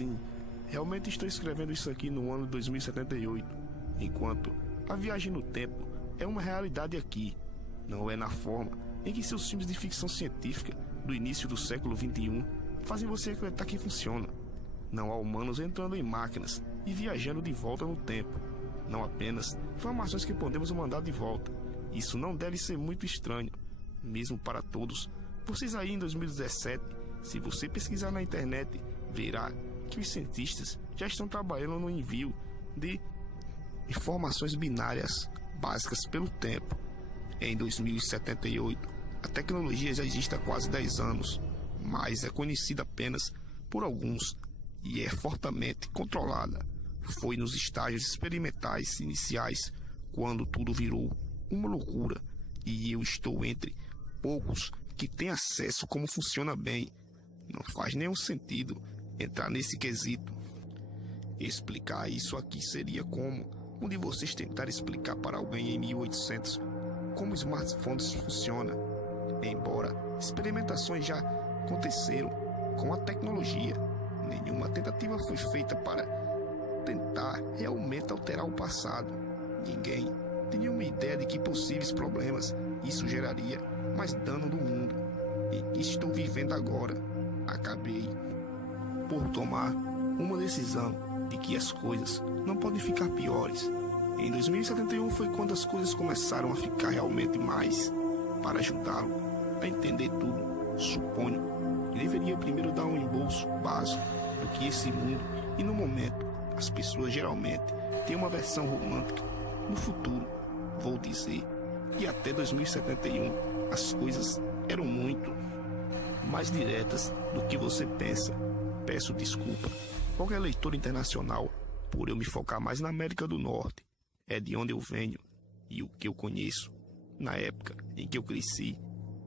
Sim, realmente estou escrevendo isso aqui no ano de 2078, enquanto a viagem no tempo é uma realidade aqui, não é na forma em que seus filmes de ficção científica do início do século XXI fazem você acreditar que funciona. Não há humanos entrando em máquinas e viajando de volta no tempo, não apenas informações que podemos mandar de volta. Isso não deve ser muito estranho, mesmo para todos. Vocês aí em 2017, se você pesquisar na internet, verá que os cientistas já estão trabalhando no envio de informações binárias básicas pelo tempo. Em 2078, a tecnologia já existe há quase 10 anos, mas é conhecida apenas por alguns e é fortemente controlada. Foi nos estágios experimentais iniciais quando tudo virou uma loucura, e eu estou entre poucos que têm acesso como funciona bem. Não faz nenhum sentido entrar nesse quesito. Explicar isso aqui seria como um de vocês tentar explicar para alguém em 1800 como smartphones funcionam. Embora experimentações já aconteceram com a tecnologia, nenhuma tentativa foi feita para tentar realmente alterar o passado. Ninguém tem nenhuma ideia de que possíveis problemas isso geraria mais dano no mundo em que estou vivendo agora. Acabei por tomar uma decisão de que as coisas não podem ficar piores. Em 2071 foi quando as coisas começaram a ficar realmente mais. Para ajudá-lo a entender tudo, suponho que deveria primeiro dar um embolso básico do que esse mundo, e no momento as pessoas geralmente têm uma versão romântica. No futuro, vou dizer que até 2071 as coisas eram muito mais diretas do que você pensa. Peço desculpa qualquer leitor internacional por eu me focar mais na América do Norte. É de onde eu venho e o que eu conheço. Na época em que eu cresci,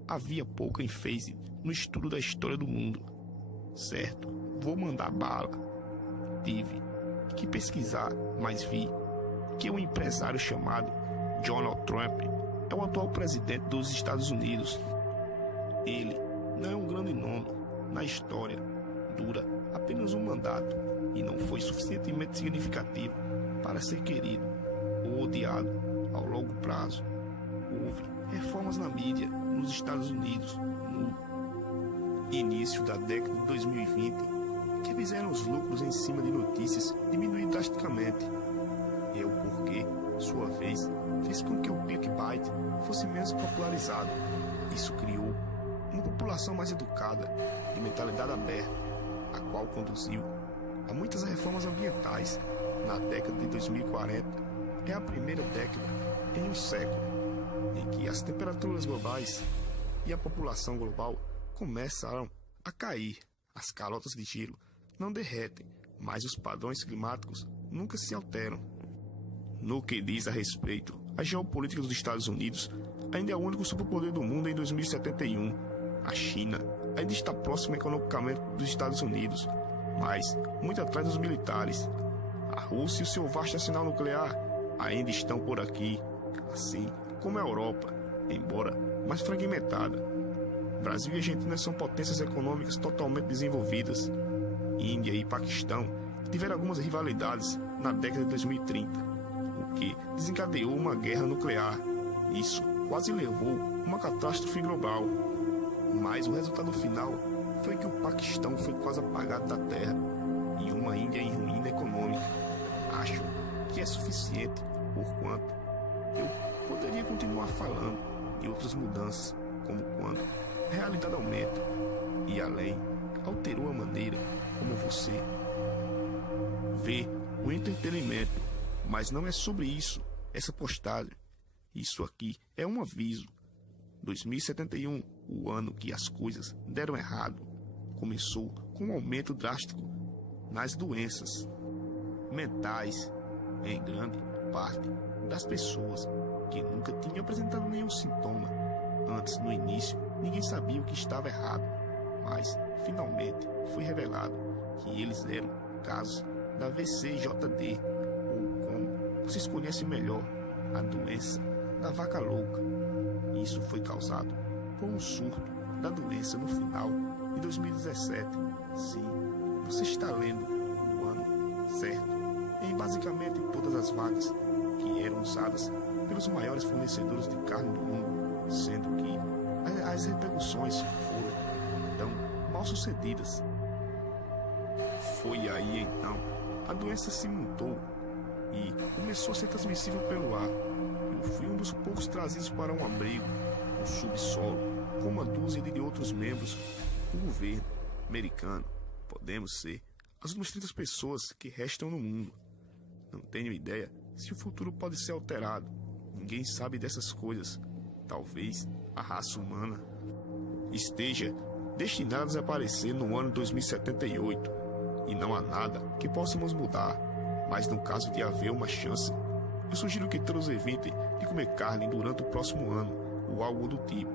havia pouca ênfase no estudo da história do mundo. Certo, vou mandar bala. Tive que pesquisar, mas vi que um empresário chamado Donald Trump é o atual presidente dos Estados Unidos. Ele não é um grande nome na história, dura apenas um mandato e não foi suficientemente significativo para ser querido ou odiado ao longo prazo. Houve reformas na mídia nos Estados Unidos no início da década de 2020 que fizeram os lucros em cima de notícias diminuir drasticamente. E o porquê, sua vez, fez com que o clickbait fosse menos popularizado. Isso criou uma população mais educada, de mentalidade aberta, a qual conduziu a muitas reformas ambientais. Na década de 2040 é a primeira década em um século em que as temperaturas globais e a população global começaram a cair. As calotas de gelo não derretem, mas os padrões climáticos nunca se alteram. No que diz a respeito à geopolítica dos Estados Unidos, ainda é o único superpoder do mundo em 2071. A China ainda está próxima economicamente dos Estados Unidos, mas muito atrás dos militares. A Rússia e o seu vasto arsenal nuclear ainda estão por aqui, assim como a Europa, embora mais fragmentada. Brasil e Argentina são potências econômicas totalmente desenvolvidas. Índia e Paquistão tiveram algumas rivalidades na década de 2030, o que desencadeou uma guerra nuclear. Isso quase levou a uma catástrofe global. Mas o resultado final foi que o Paquistão foi quase apagado da terra e uma Índia em ruína econômica. Acho que é suficiente, porquanto eu poderia continuar falando de outras mudanças, como quando a realidade aumenta e além alterou a maneira como você vê o entretenimento. Mas não é sobre isso essa postagem. Isso aqui é um aviso. 2071, o ano que as coisas deram errado, começou com um aumento drástico nas doenças mentais, em grande parte das pessoas que nunca tinham apresentado nenhum sintoma. Antes, no início, ninguém sabia o que estava errado, mas finalmente foi revelado que eles eram casos da VCJD, ou como vocês conhecem melhor, a doença da vaca louca. Isso foi causado por um surto da doença no final de 2017. Sim, você está lendo certo, em basicamente todas as vagas que eram usadas pelos maiores fornecedores de carne do mundo, sendo que as repercussões foram tão mal sucedidas. Foi aí então a doença se montou e começou a ser transmissível pelo ar. Eu fui um dos poucos trazidos para um abrigo no subsolo, com uma dúzia de outros membros do governo americano. Podemos ser as últimas 30 pessoas que restam no mundo. Não tenho ideia se o futuro pode ser alterado. Ninguém sabe dessas coisas. Talvez a raça humana esteja destinada a desaparecer no ano 2078. E não há nada que possamos mudar. Mas no caso de haver uma chance, eu sugiro que todos evitem de comer carne durante o próximo ano, ou algo do tipo.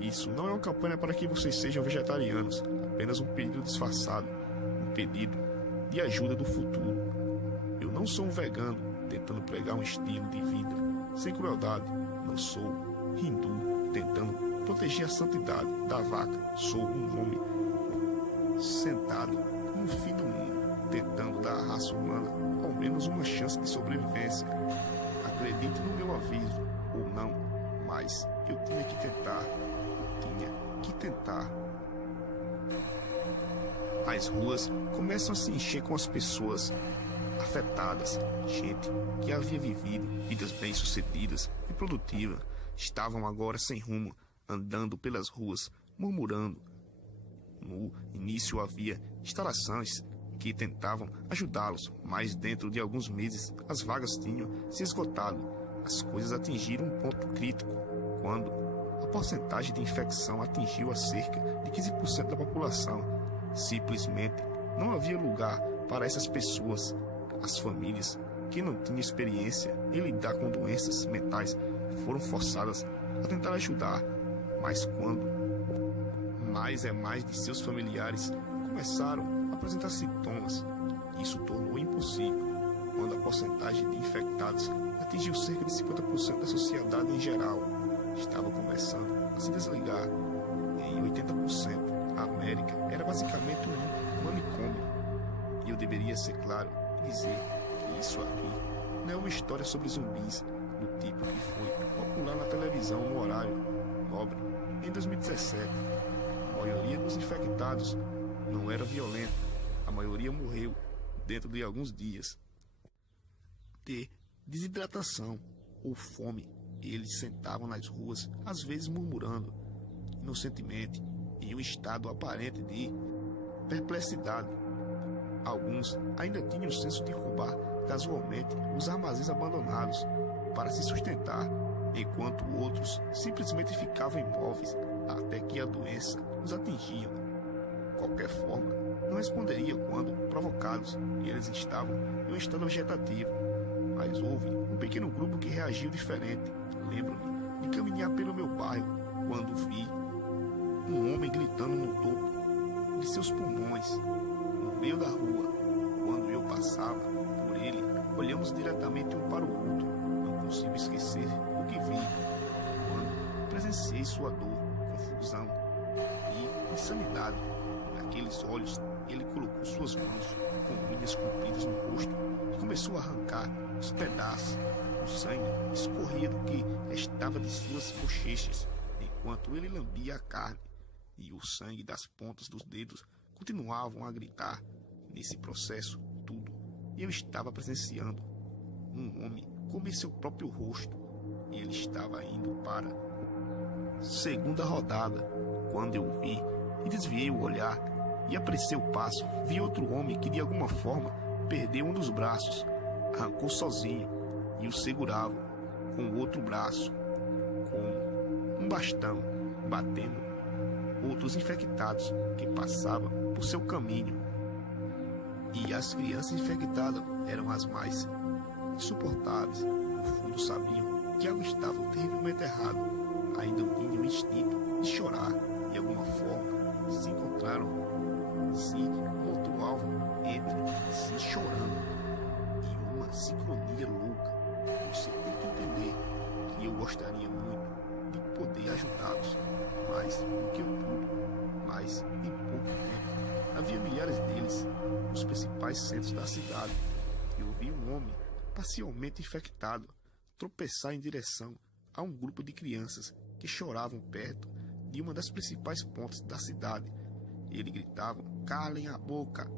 Isso não é uma campanha para que vocês sejam vegetarianos, apenas um pedido disfarçado, um pedido de ajuda do futuro. Eu não sou um vegano tentando pregar um estilo de vida sem crueldade. Não sou hindu tentando proteger a santidade da vaca. Sou um homem sentado no fim do mundo, tentando dar à raça humana ao menos uma chance de sobrevivência. Acredite no meu aviso ou não, mas eu tinha que tentar. As ruas começam a se encher com as pessoas afetadas. Gente que havia vivido vidas bem-sucedidas e produtivas estavam agora sem rumo, andando pelas ruas, murmurando. No início havia instalações que tentavam ajudá-los, mas dentro de alguns meses as vagas tinham se esgotado. As coisas atingiram um ponto crítico, quando a porcentagem de infecção atingiu a cerca de 15% da população. Simplesmente não havia lugar para essas pessoas. As famílias que não tinham experiência em lidar com doenças mentais foram forçadas a tentar ajudar, mas quando mais de seus familiares começaram a apresentar sintomas, isso tornou impossível. Quando a porcentagem de infectados atingiu cerca de 50% da sociedade em geral, estava começando a se desligar. Em 80%, a América era basicamente um manicômio. E eu deveria ser claro e dizer que isso aqui não é uma história sobre zumbis do tipo que foi popular na televisão no horário nobre em 2017. A maioria dos infectados não era violenta. A maioria morreu dentro de alguns dias de desidratação ou fome. Eles sentavam nas ruas, às vezes murmurando, inocentemente, em um estado aparente de perplexidade. Alguns ainda tinham o senso de roubar casualmente os armazéns abandonados para se sustentar, enquanto outros simplesmente ficavam imóveis até que a doença os atingia. De qualquer forma, não responderia quando provocados, e eles estavam em um estado vegetativo. Mas houve um pequeno grupo que reagiu diferente. Lembro-me de caminhar pelo meu bairro quando vi um homem gritando no topo de seus pulmões, no meio da rua. Quando eu passava por ele, olhamos diretamente um para o outro. Não consigo esquecer o que vi quando presenciei sua dor, confusão e insanidade. Naqueles olhos, ele colocou suas mãos com unhas compridas no rosto e começou a arrancar os pedaços. O sangue escorria do que restava de suas bochechas, enquanto ele lambia a carne, e o sangue das pontas dos dedos continuavam a gritar. Nesse processo, tudo eu estava presenciando. Um homem comer seu próprio rosto. Ele estava indo para a segunda rodada. Quando eu vi e desviei o olhar e apressei o passo, vi outro homem que de alguma forma perdeu um dos braços, arrancou sozinho e o segurava com o outro braço, com um bastão, batendo outros infectados que passavam por seu caminho. E as crianças infectadas eram as mais insuportáveis. No fundo sabiam que algo estava terrivelmente errado. Ainda tinham o instinto de chorar. De alguma forma se encontraram se mutuavam entre si chorando e uma sincronia louca. Você tem que entender que eu gostaria muito de poder ajudá-los, mas do que eu pude. Mas em pouco tempo havia milhares deles nos principais centros da cidade. viu um homem parcialmente infectado tropeçar em direção a um grupo de crianças que choravam perto de uma das principais pontes da cidade. Ele gritava: "Calem a boca!"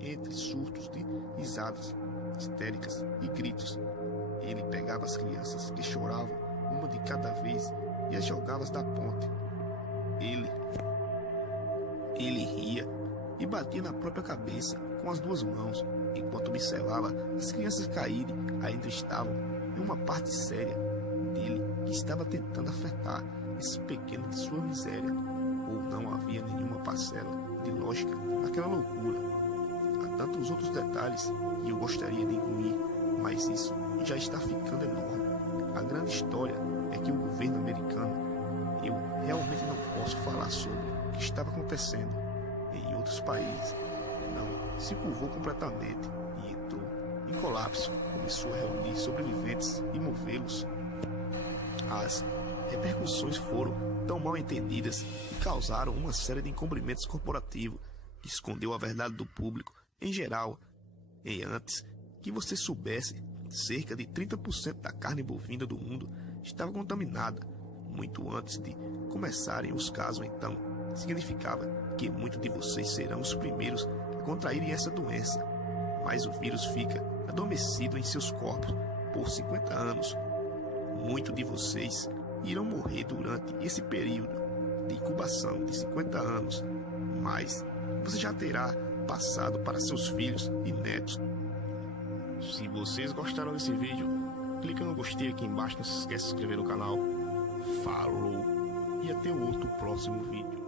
entre surtos de risadas histéricas e gritos. Ele pegava as crianças que choravam, uma de cada vez, e as jogava da ponte. Ele ria e batia na própria cabeça com as duas mãos, enquanto observava as crianças caírem. Ainda estavam em uma parte séria dele que estava tentando afetar esse pequeno de sua miséria, ou não havia nenhuma parcela de lógica naquela loucura. Há tantos outros detalhes que eu gostaria de incluir, mas isso já está ficando enorme. A grande história é que o governo americano, eu realmente não posso falar sobre o que estava acontecendo em outros países, não se curvou completamente e entrou em colapso. Começou a reunir sobreviventes e movê-los. As repercussões foram tão mal entendidas e causaram uma série de encobrimentos corporativos que escondeu a verdade do público em geral. E antes que você soubesse, cerca de 30% da carne bovina do mundo estava contaminada. Muito antes de começarem os casos, então, significava que muitos de vocês serão os primeiros a contraírem essa doença. Mas o vírus fica adormecido em seus corpos por 50 anos. Muitos de vocês irão morrer durante esse período de incubação de 50 anos, mas você já terá passado para seus filhos e netos. Se vocês gostaram desse vídeo, clica no gostei aqui embaixo, não se esqueça de se inscrever no canal. Falou! E até o outro próximo vídeo.